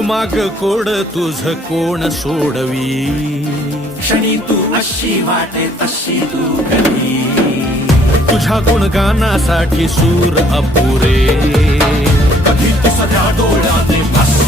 घुमाग code तुझ कोण सोडवी, क्षणी तू अशी वाटे तशी तू कधी, तुझ्या गुणगानासाठी सूर अपुरे, कधी तू सध्या डोळ्याने भास